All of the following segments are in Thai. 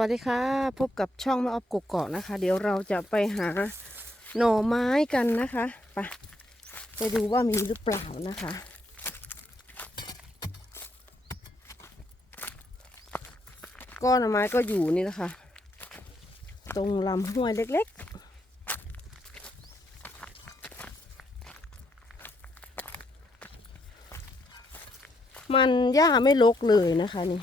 วัสดีค่ะ พบกับช่องแม่ออฟกกอกนะคะ เดี๋ยวเราจะไปหาหน่อไม้กันนะคะไปไปดูว่ามีหรือเปล่านะคะ ก้อนหน่อไม้ก็อยู่นี่นะคะ ตรงลำห้วยเล็กๆ มันหญ้าไม่รกเลยนะคะนี่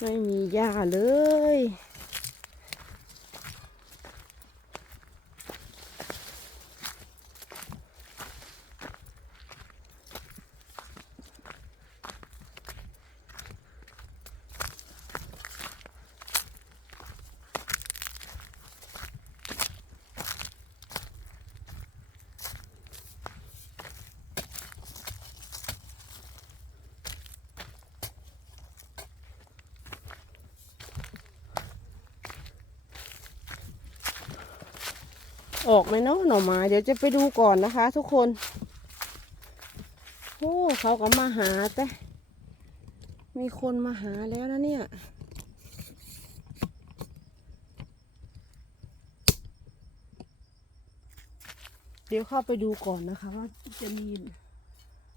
ไม่มีหญ้าเลย ออกไหมเนาะหน่อไม้เดี๋ยวจะไปดูก่อนนะคะ ทุกคนโอ้เขาก็มาหาแต่มีคนมาหาแล้วนะเนี่ยเดี๋ยวเข้าไปดูก่อนนะคะว่าจะมี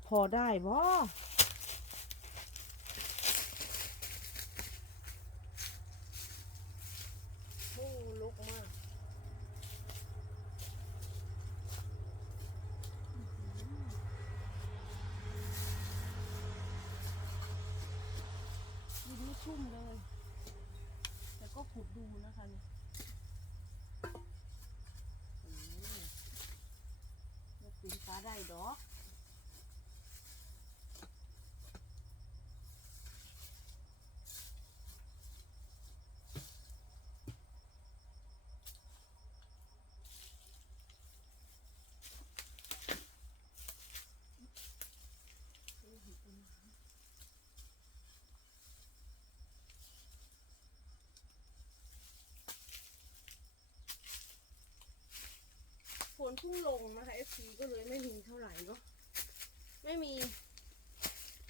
พอได้บ่โอ้ลกมาก ดินไม่ ชุ่มเลย แต่ก็ขุดดูนะคะเนี่ย เพิ่งลงนะคะ FC ก็เลยไม่มีเท่าไหร่เนาะไม่มี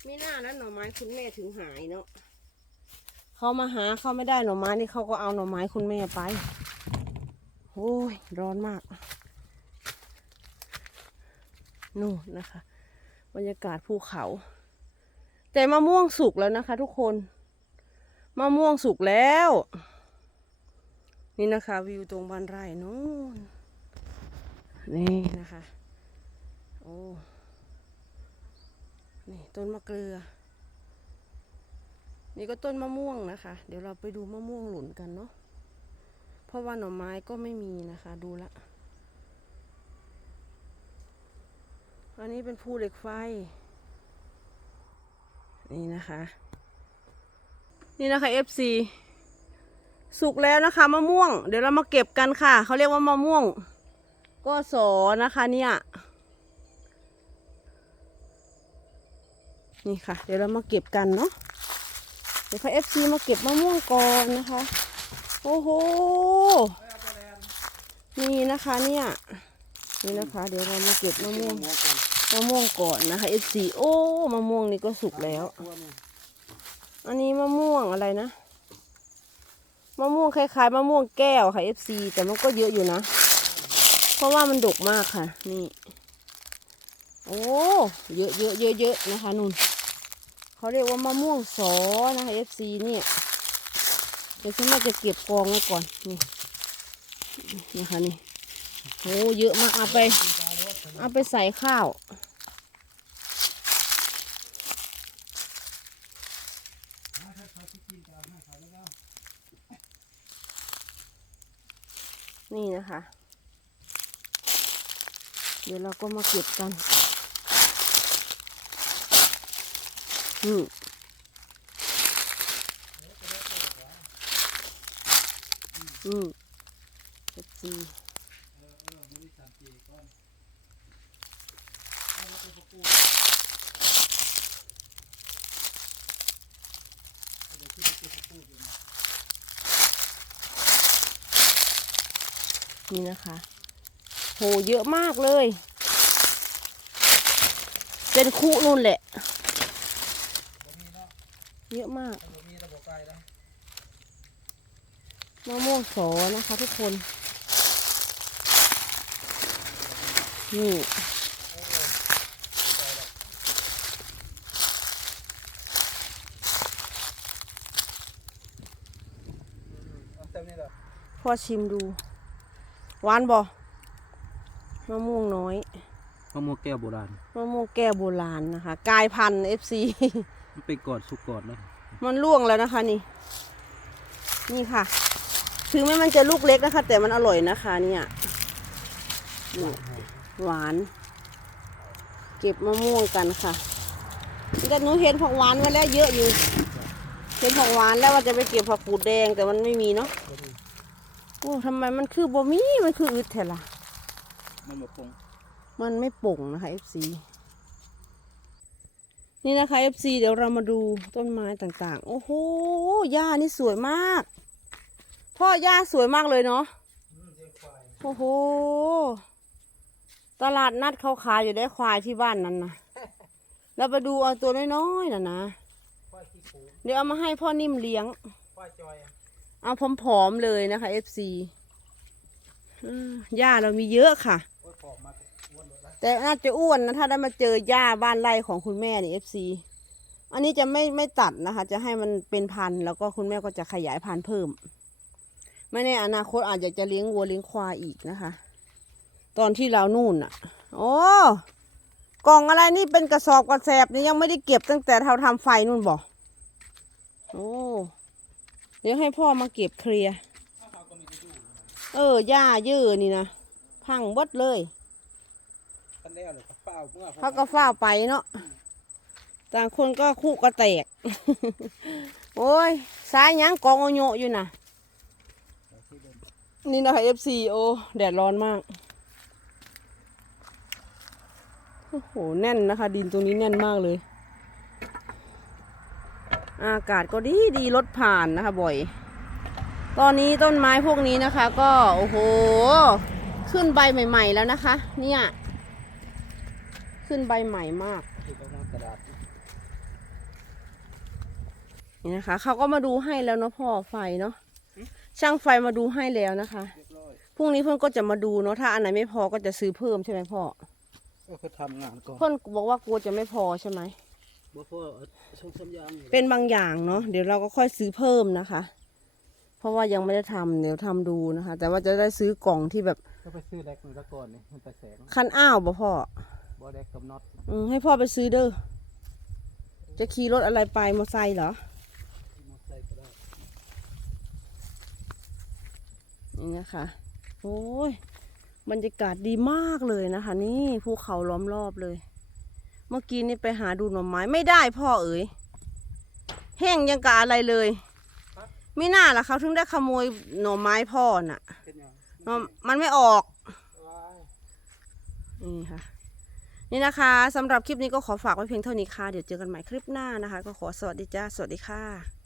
ไม่น่าแล้วหน่อไม้คุณแม่ถึงหายเนาะเขามาหาเขาไม่ได้หน่อไม้นี่เขาก็เอาหน่อไม้คุณแม่ไปโอ้ยร้อนมากนู่นนะคะ บรรยากาศภูเขา แต่มะม่วงสุกแล้วนะคะ ทุกคนมะม่วงสุกแล้ว นี่นะคะ วิวตรงบ้านไร่นู่น นี่นะคะ โอ้ นี่ต้นมะเกลือ นี่ก็ต้นมะม่วงนะคะ เดี๋ยวเราไปดูมะม่วงหลุนกันเนาะ เพราะว่าหน่อไม้ก็ไม่มีนะคะ ดูละ อันนี้เป็นภูเหล็กไฟ นี่นะคะ นี่นะคะ FC สุกแล้วนะคะมะม่วง เดี๋ยวเรามาเก็บกันค่ะ เขาเรียกว่ามะม่วง ก็สอนะคะเนี่ย นี่ค่ะ เดี๋ยวเรามาเก็บกันเนาะเดี๋ยวพระเอฟซีมาเก็บมะม่วงก่อนนะคะ โอ้โห นี่นะคะเนี่ย นี่นะคะ เดี๋ยวเรามาเก็บมะม่วงมะม่วงก่อนนะคะเอฟซีโอ้มะม่วงนี่ก็สุกแล้ว อันนี้มะม่วงอะไรนะ มะม่วงคล้ายๆมะม่วงแก้วค่ะ FC แต่มันก็เยอะอยู่นะ เพราะว่ามันดกมากค่ะ นี่ โอ้เยอะเยอะเยอะเยอะนะคะนุ่นเขาเรียกว่ามะม่วงสอนะคะ FC เนี่เดี๋ยวฉันน่าจะเก็บกองไว้ก่อนนี่นะคะนี่โอ้เยอะมากเอาไป เอาไปใส่ข้าวนี่นะคะ ดี๋ยวเราก็มาเก็บกันอืมอืมเจ็ดจีนี่นะคะ โหเยอะมากเลย เป็นคุนู่นแหละ เยอะมากมีระบบไกลนะมะม่วงสอนะคะทุกคน นี่เต็มนี่แหละพ่อชิมดู หวานบ่ มะม่วงน้อยมะม่วงแก้วโบราณมะม่วงแก้วโบราณนะคะ กลายพันธุ์ FC มันไปกอดสุกกอดนะมันร่วงแล้วนะคะนี่ นี่ค่ะ ถึงแม้มันจะลูกเล็กนะคะ แต่มันอร่อยนะคะเนี่ยนี่หวาน เก็บมะม่วงกันค่ะแต่หนูเห็นผักหวานไว้แล้วเยอะอยู่เห็นผักหวานแล้วว่าจะไปเก็บผักกูดแดงแต่มันไม่มีเนาะโอ้ทำไมมันคือบ่มีมันคืออึดแท้ล่ะ มันหมดปงมันไม่โป่งนะคะ FC นี่นะคะ FC เดี๋ยวเรามาดูต้นไม้ต่างๆ โอ้โหหญ้านี่สวยมาก พ่อหญ้าสวยมากเลยเนาะโอ้โห ตลาดนัดเขาขายอยู่ได้ควายที่บ้านนั้นนะแล้วไปดูเอาตัวน้อยๆน่ะนะ เดี๋ยวเอามาให้พ่อนิ่มเลี้ยง เอาผอมๆเลยนะคะ FC หญ้าเรามีเยอะค่ะ แต่น่าจะอ้วนนะถ้าได้มาเจอหญ้าบ้านไร่ของคุณแม่นี่เอฟซีอันนี้จะไม่ไม่ตัดนะคะ จะให้มันเป็นพันธุ์แล้วก็คุณแม่ก็จะขยายพันธุ์เพิ่ม ไม่แน่อนาคตอาจจะจะเลี้ยงวัวเลี้ยงควายอีกนะคะ ตอนที่เรานู่นอะ โอ้กล่องอะไรนี่เป็นกระสอบกระแสบนี่ยังไม่ได้เก็บตั้งแต่เราทำไฟนู่นบอกโอ้เดี๋ยวให้พ่อมาเก็บเคลียร์เออหญ้าเยอะนี่นะพังเบดเลย นแล้วเลยก็เฝ้าเมื่อเขาก็ฟ้าวไปเนาะต่างคนก็คู่ก็แตก โอ้ยสายหยังกองโอโยอยู่นะนี่นะคะ FC โอแดดร้อนมาก โอ้โห แน่นนะคะ ดินตรงนี้แน่นมากเลย อากาศก็ดีดีรถผ่านนะคะบ่อย ตอนนี้ต้นไม้พวกนี้นะคะ ก็ โอ้โห ขึ้นใบใหม่ ๆ แล้วนะคะ เนี่ย ขึ้นใบใหม่มากติดเอามากระดาษนี่นะคะ เขาก็มาดูให้แล้วเนาะพ่อไฟเนาะช่างไฟมาดูให้แล้วนะคะเรียบร้อยพรุ่งนี้เพื่อนก็จะมาดูเนาะถ้าอันไหนไม่พอก็จะซื้อเพิ่มใช่ไหมพ่อก็คือทำงานก่อนเพื่อนบอกว่ากลัวจะไม่พอใช่ไหมบ่พอเอาส่งสัญญาณอยู่เป็นบางอย่างเนาะเดี๋ยวเราก็ค่อยซื้อเพิ่มนะคะ เพราะว่ายังไม่ได้ทำเดี๋ยวทำดูนะคะ แต่ว่าจะได้ซื้อกล่องที่แบบก็ไปซื้อแดกมันซะก่อนนี่มันไปแสงคันอ้าวบ่พ่อ บ่แดกกับน็อตอืมให้พ่อไปซื้อเด้อ จะขี่รถอะไรไปมอเตอร์ไซค์เหรอ ที่มอเตอร์ไซค์ก็ได้นี่นะคะโอ้ยบรรยากาศดีมากเลยนะคะ นี่ภูเขาล้อมรอบเลย เมื่อกี้นี่ไปหาดูหน่อไม้ไม่ได้พ่อเอ๋ยแห้งยังกะอะไรเลยไม่น่าล่ะเขาถึงได้ขโมยหน่อไม้พ่อน่ะเป็นยังหน่อมันไม่ออก ว้าย นี่ค่ะ นี่นะคะสำหรับคลิปนี้ก็ขอฝากไว้เพียงเท่านี้ค่ะ เดี๋ยวเจอกันใหม่คลิปหน้านะคะ ก็ขอสวัสดีจ้า สวัสดีค่ะ